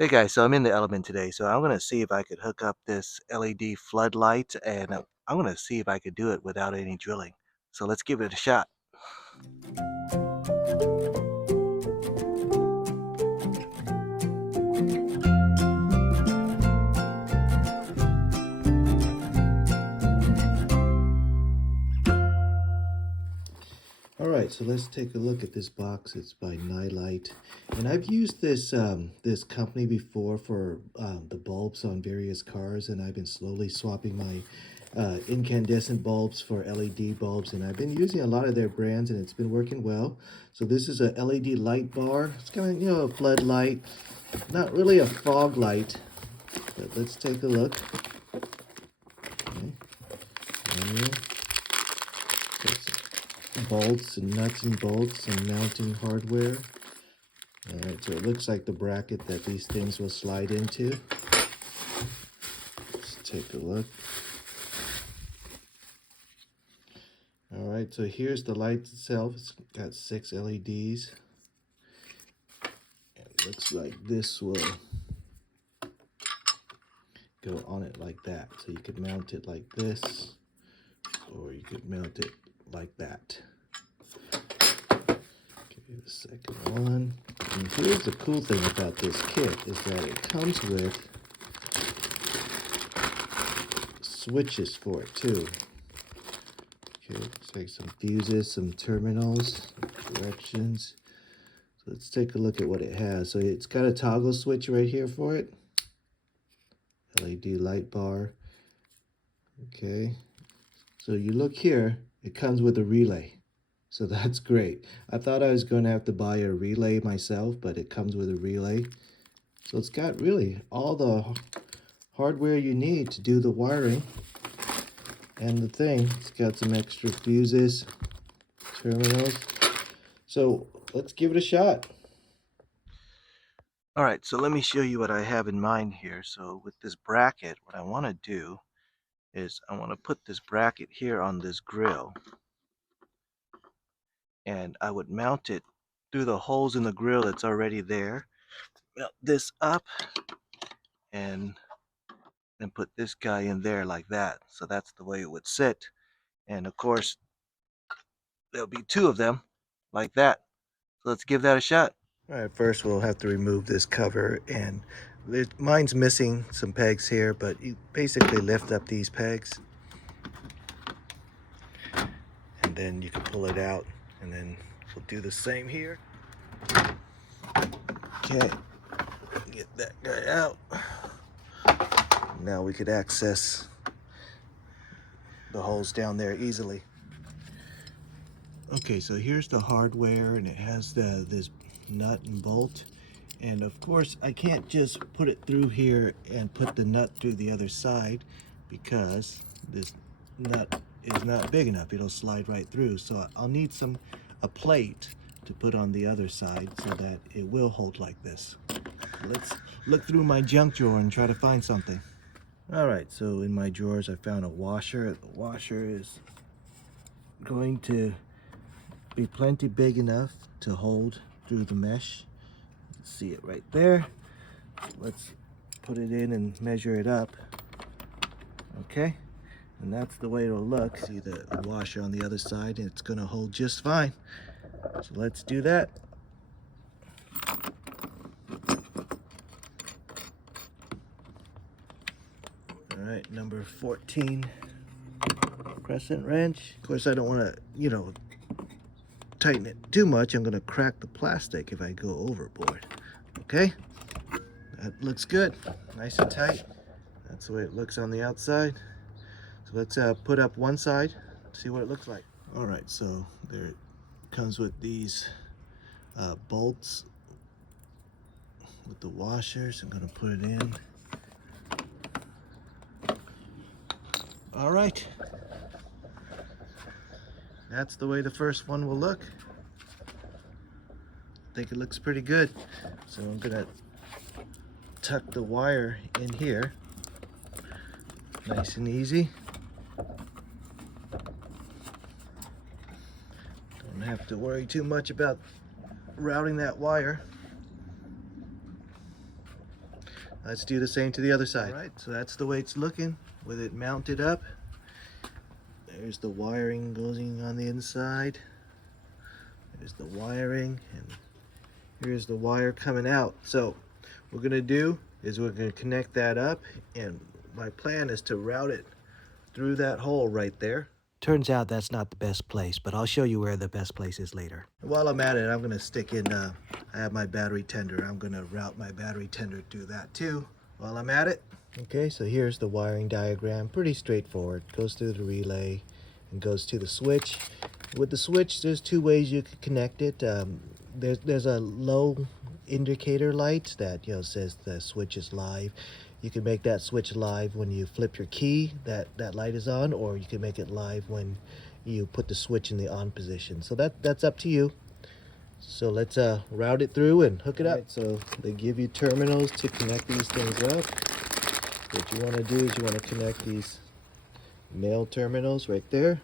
Hey guys, so I'm in the element today, so I'm gonna see if I could hook up this LED floodlight, and I'm gonna see if I could do it without any drilling. So let's give it a shot. All right, so let's take a look at this box. It's by Nilight, and I've used this company before for the bulbs on various cars, and I've been slowly swapping my incandescent bulbs for LED bulbs, and I've been using a lot of their brands, and it's been working well. So this is a LED light bar. It's kind of a floodlight, not really a fog light, but let's take a look. Okay. Manual. Bolts and nuts and bolts and mounting hardware. All right, so it looks like the bracket that these things will slide into. Let's take a look. All right, so here's the light itself. It's got 6 LEDs. It looks like this will go on it like that. So you could mount it like this, or you could mount it like that. Give you the second one. And here's the cool thing about this kit is that it comes with switches for it too. Okay, looks like some fuses, some terminals, some directions. So let's take a look at what it has. So it's got a toggle switch right here for it. LED light bar. Okay. So you look here, it comes with a relay. So that's great. I thought I was going to have to buy a relay myself, but it comes with a relay. So it's got really all the hardware you need to do the wiring. And the thing, it's got some extra fuses, terminals. So let's give it a shot. All right, so let me show you what I have in mind here. So with this bracket, what I want to do is I want to put this bracket here on this grill, and I would mount it through the holes in the grill that's already there. Mount this up and then put this guy in there like that. So that's the way it would sit. And of course, there'll be 2 of them like that. So let's give that a shot. All right, first we'll have to remove this cover, and mine's missing some pegs here, but you basically lift up these pegs and then you can pull it out, and then we'll do the same here. Okay, get that guy out. Now we could access the holes down there easily. Okay, so here's the hardware, and it has this nut and bolt. And of course, I can't just put it through here and put the nut through the other side, because this nut is not big enough. It'll slide right through. So I'll need a plate to put on the other side so that it will hold like this. Let's look through my junk drawer and try to find something. All right, so in my drawers I found a washer. The washer is going to be plenty big enough to hold through the mesh. See it right there. Let's put it in and measure it up. Okay, and that's the way it'll look. See the washer on the other side, and it's gonna hold just fine. So let's do that. All right, number 14 crescent wrench. Of course, I don't want to, tighten it too much. I'm gonna crack the plastic if I go overboard. Okay, that looks good, nice and tight. That's the way it looks on the outside. So let's put up one side, see what it looks like. All right, so there it comes with these bolts with the washers. I'm gonna put it in. All right, that's the way the first one will look. I think it looks pretty good. So I'm gonna tuck the wire in here, nice and easy. Don't have to worry too much about routing that wire. let's do the same to the other side. All right, so that's the way it's looking with it mounted up. There's the wiring going on the inside. There's the wiring, and here's the wire coming out. So what we're gonna do is we're gonna connect that up, and my plan is to route it through that hole right there. Turns out that's not the best place, but I'll show you where the best place is later. While I'm at it, I'm gonna stick in, I have my battery tender. I'm gonna route my battery tender through that too while I'm at it. Okay, so here's the wiring diagram. Pretty straightforward. Goes through the relay and goes to the switch. With the switch, there's two ways you can connect it. There's a low indicator light that says the switch is live. You can make that switch live when you flip your key, that light is on, or you can make it live when you put the switch in the on position. So that's up to you. So let's route it through and hook it up. Right, so they give you terminals to connect these things up. What you want to do is you want to connect these male terminals right there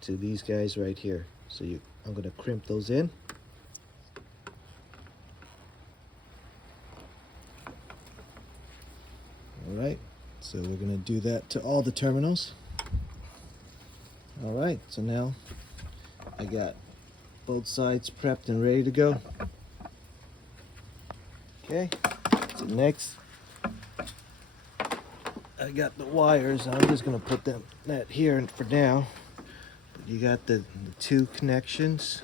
to these guys right here. So I'm going to crimp those in. All right, so we're going to do that to all the terminals. All right, so now I got both sides prepped and ready to go. Okay, so next I got the wires. I'm just going to put them here for now. But you got the two connections.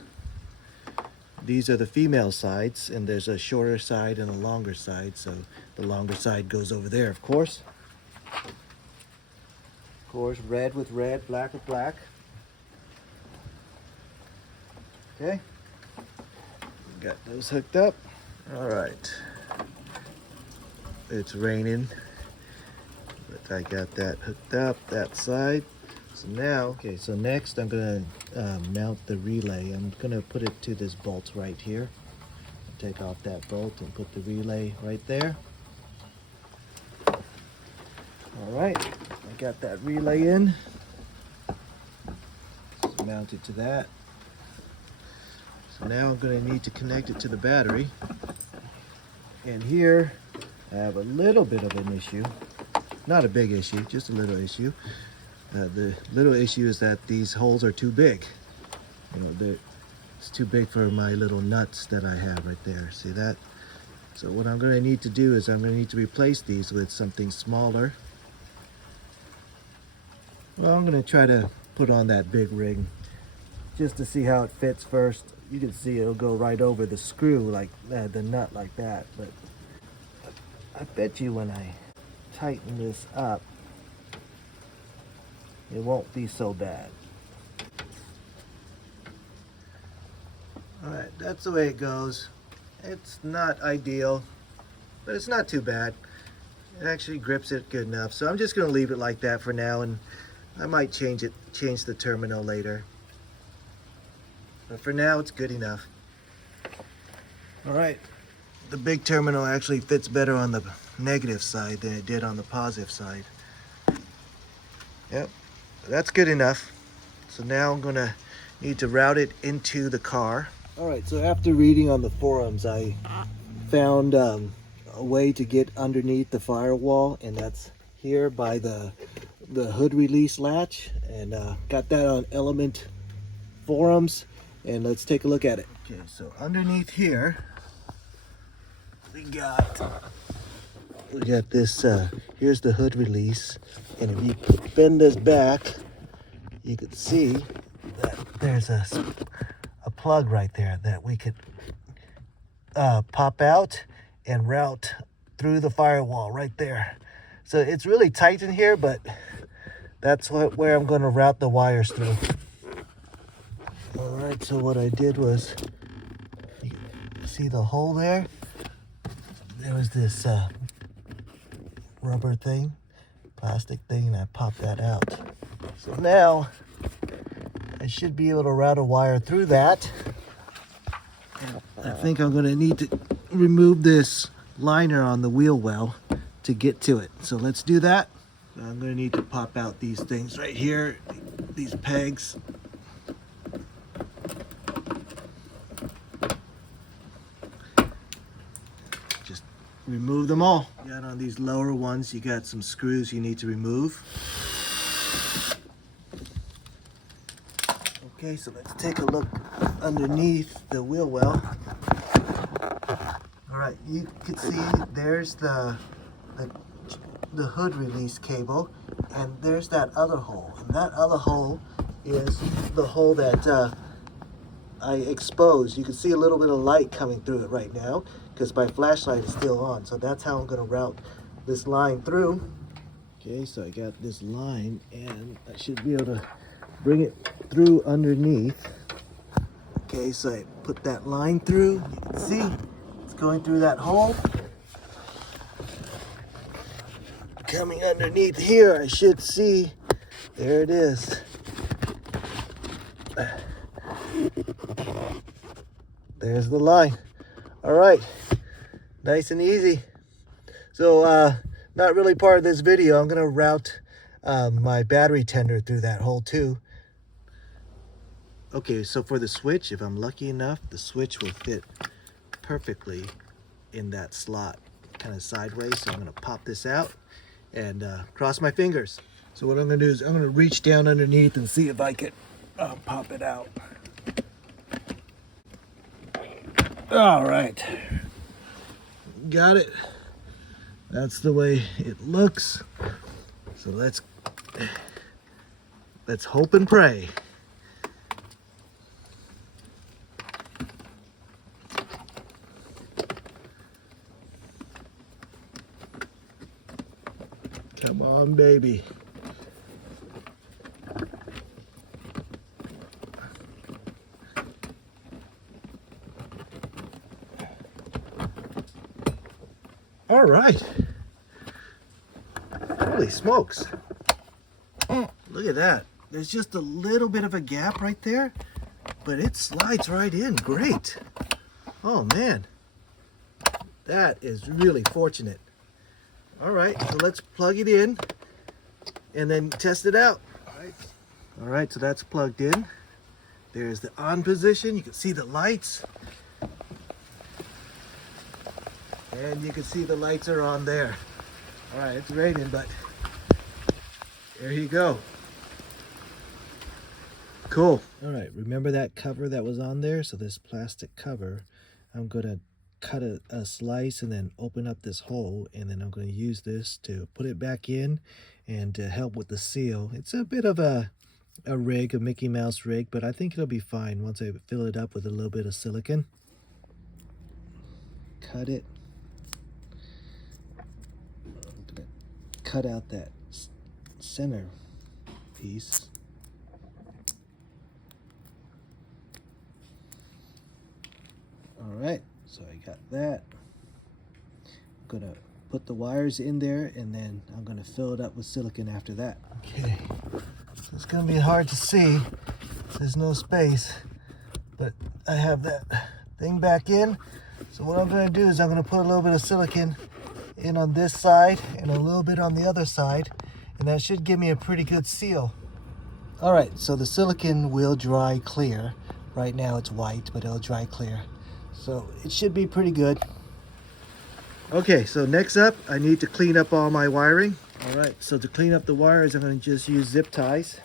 These are the female sides, and there's a shorter side and a longer side, so the longer side goes over there, of course. Of course, red with red, black with black. Okay, got those hooked up. All right, it's raining, but I got that hooked up, that side. So now, okay, so next I'm gonna mount the relay. I'm gonna put it to this bolt right here. Take off that bolt and put the relay right there. All right, I got that relay in. So mount it to that. So now I'm gonna need to connect it to the battery. And here I have a little bit of an issue. Not a big issue, just a little issue. The little issue is that these holes are too big. It's too big for my little nuts that I have right there. See that? So what I'm going to need to do is I'm going to need to replace these with something smaller. Well, I'm going to try to put on that big ring just to see how it fits first. You can see it'll go right over the screw, like the nut like that. But I bet you when I tighten this up, it won't be so bad. All right, that's the way it goes. It's not ideal, but it's not too bad. It actually grips it good enough. So I'm just gonna leave it like that for now, and I might change the terminal later. But for now, it's good enough. All right, the big terminal actually fits better on the negative side than it did on the positive side. Yep. That's good enough. So now I'm gonna need to route it into the car. All right, so after reading on the forums, I found a way to get underneath the firewall, and that's here by the hood release latch, and got that on Element forums, and let's take a look at it. Okay, so underneath here, we got this, here's the hood release, and if you bend this back, you can see that there's a plug right there that we could pop out and route through the firewall right there. So it's really tight in here, but that's where I'm going to route the wires through. All right, so what I did was, you see the hole there? There was this rubber thing, plastic thing, and I popped that out. So now I should be able to route a wire through that. And I think I'm going to need to remove this liner on the wheel well to get to it. So let's do that. So I'm going to need to pop out these things right here, these pegs. Just remove them all. Got on these lower ones, you got some screws you need to remove. Okay, so let's take a look underneath the wheel well. All right, you can see there's the hood release cable, and there's that other hole. And that other hole is the hole that I exposed. You can see a little bit of light coming through it right now because my flashlight is still on. So that's how I'm going to route this line through. Okay, so I got this line and I should be able to bring it through underneath. Okay, so I put that line through. You can see it's going through that hole. Coming underneath here, I should see, there it is. There's the line. All right, nice and easy. So not really part of this video. I'm gonna route my battery tender through that hole too. Okay, so for the switch, if I'm lucky enough, the switch will fit perfectly in that slot, kind of sideways. So I'm gonna pop this out and cross my fingers. So what I'm gonna do is I'm gonna reach down underneath and see if I can pop it out. All right, got it. That's the way it looks. So let's hope and pray. Come on, baby. All right. Holy smokes. Look at that. There's just a little bit of a gap right there, but it slides right in. Great. Oh, man. That is really fortunate. All right, so let's plug it in and then test it out. All right, so that's plugged in. There's the on position. You can see the lights. And you can see the lights are on there. All right, it's raining, but there you go. Cool. All right, remember that cover that was on there? So this plastic cover, I'm gonna cut a slice and then open up this hole, and then I'm going to use this to put it back in and to help with the seal. It's a bit of a rig, a Mickey Mouse rig, but I think it'll be fine once I fill it up with a little bit of silicone. Cut it. I'm going to cut out that center piece. All right. So I got that. I'm gonna put the wires in there and then I'm gonna fill it up with silicone after that. Okay, so it's gonna be hard to see. There's no space, but I have that thing back in. So what I'm gonna do is I'm gonna put a little bit of silicone in on this side and a little bit on the other side, and that should give me a pretty good seal. All right, so the silicone will dry clear. Right now it's white, but it'll dry clear. So it should be pretty good. Okay, so next up, I need to clean up all my wiring. All right, so to clean up the wires, I'm going to just use zip ties.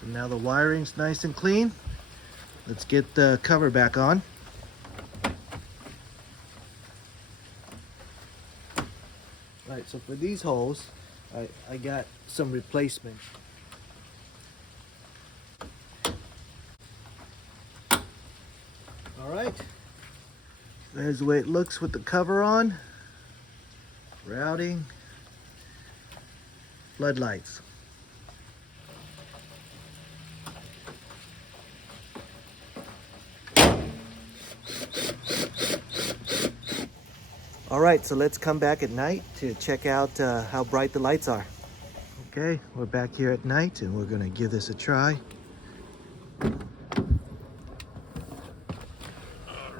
So now the wiring's nice and clean. Let's get the cover back on. Right, so for these holes, I got some replacement. All right, there's the way it looks with the cover on. Routing, floodlights. All right, so let's come back at night to check out how bright the lights are. Okay, we're back here at night and we're gonna give this a try. All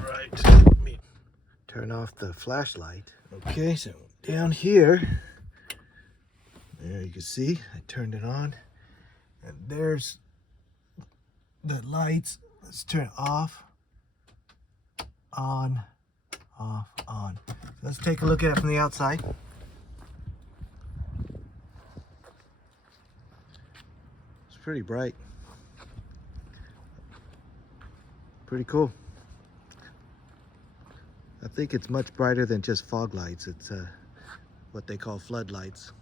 right, let me turn off the flashlight. Okay, so down here, there you can see, I turned it on. And there's the lights. Let's turn it off, on, off, on. Let's take a look at it from the outside. It's pretty bright. Pretty cool. I think it's much brighter than just fog lights. It's what they call floodlights.